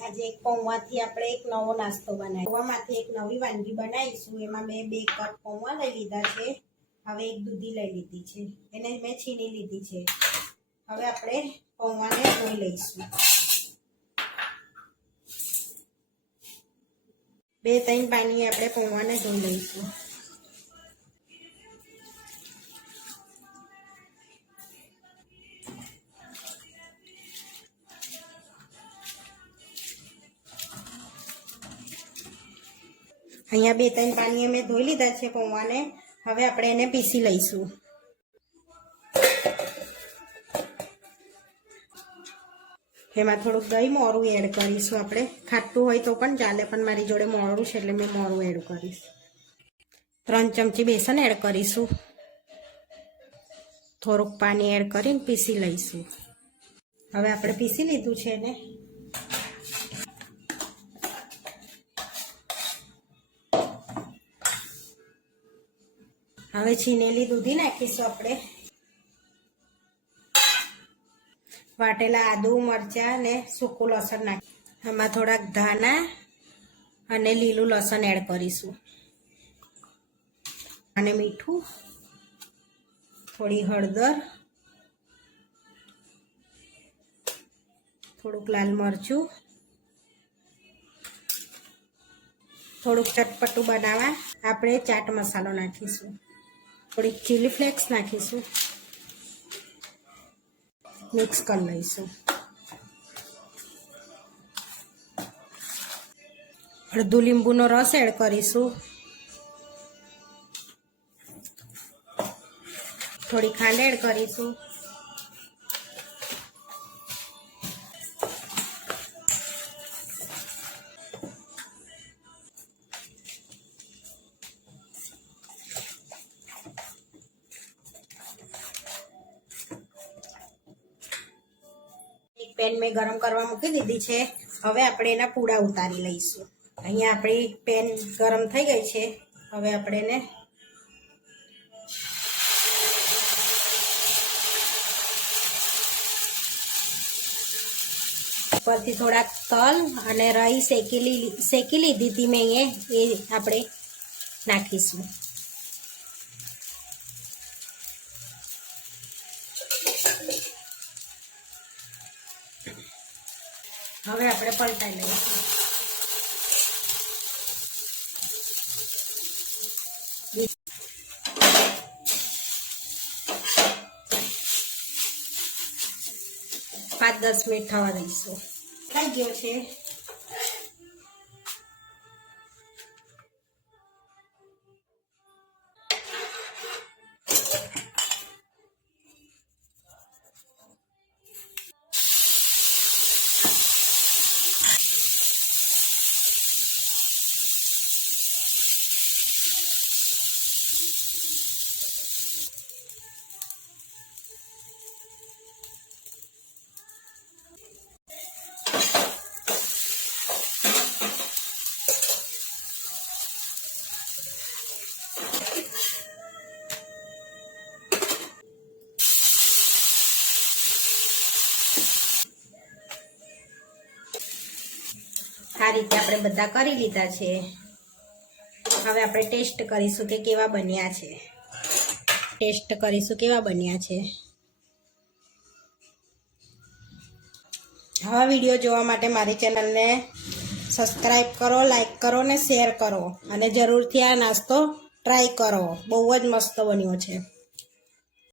આજે એક પૌવાથી આપણે એક નવો નાસ્તો બનાવી પૌવામાંથી એક નવી વાનગી બનાવીશું. એમાં મેં બે કપ પૌવા લઈ લીધા છે. હવે એક દૂધી લઈ લીધી છે. એને મેં છીની લીધી છે. હવે આપણે પૌવાને ધોઈ લઈશું. બે ત્રણ પાણીએ આપણે પૌવાને ધોઈ લઈશું. અહીંયા બે ત્રણ પાણી અમે ધોઈ લીધા છે પૌવાને. હવે આપણે એને પીસી લઈશું. એમાં થોડુંક દહીં, મોરું એડ કરીશું આપણે. ખાટું હોય તો પણ ચાલે, પણ મારી જોડે મોરું છે એટલે મેં મોરું એડ કરીશ. ત્રણ ચમચી બેસન એડ કરીશું. થોડુંક પાણી એડ કરીને પીસી લઈશું. હવે આપણે પીસી લીધું છે એને. હવે છીનેલી દૂધી નાખીશું આપણે. વાટેલા આદુ, મરચાં અને સૂકું લસણ નાખી. આમાં થોડાક ધાના અને લીલું લસણ એડ કરીશું. અને મીઠું, થોડી હળદર, થોડુંક લાલ મરચું, થોડુંક ચટપટું બનાવવા આપણે ચાટ મસાલો નાખીશું. થોડીક ચીલી ફ્લેક્સ નાખીશું. મિક્સ કરી લઈશું. અડધું લીંબુનો રસ એડ કરીશું. થોડી ખાંડ એડ કરીશું. પેન મેં ગરમ કરવા મૂકી દીધી છે. હવે આપણે એના પૂડા ઉતારી લઈશું. અહીંયા આપણી પેન ગરમ થઈ ગઈ છે. હવે આપણે એને ઉપરથી થોડાક તલ અને રાઈ શેકી શેકી લીધી હતી મેં એ આપણે નાખીશું. હવે આપણે પલટાઈ લઈશું પાંચ દસ મિનિટ થવા દઈશું. થઈ ગયો છે. આ રીતે આપણે બધા કરી લીધા છે. હવે આપણે ટેસ્ટ કરીશું કે કેવા બન્યા છે. ટેસ્ટ કરીશું કેવા બન્યા છે. આવા વીડિયો જોવા માટે મારી ચેનલને સબસ્ક્રાઈબ કરો, લાઈક કરો ને શેર કરો. અને જરૂરથી આ નાસ્તો ટ્રાય કરો. બહુ જ મસ્ત બન્યો છે.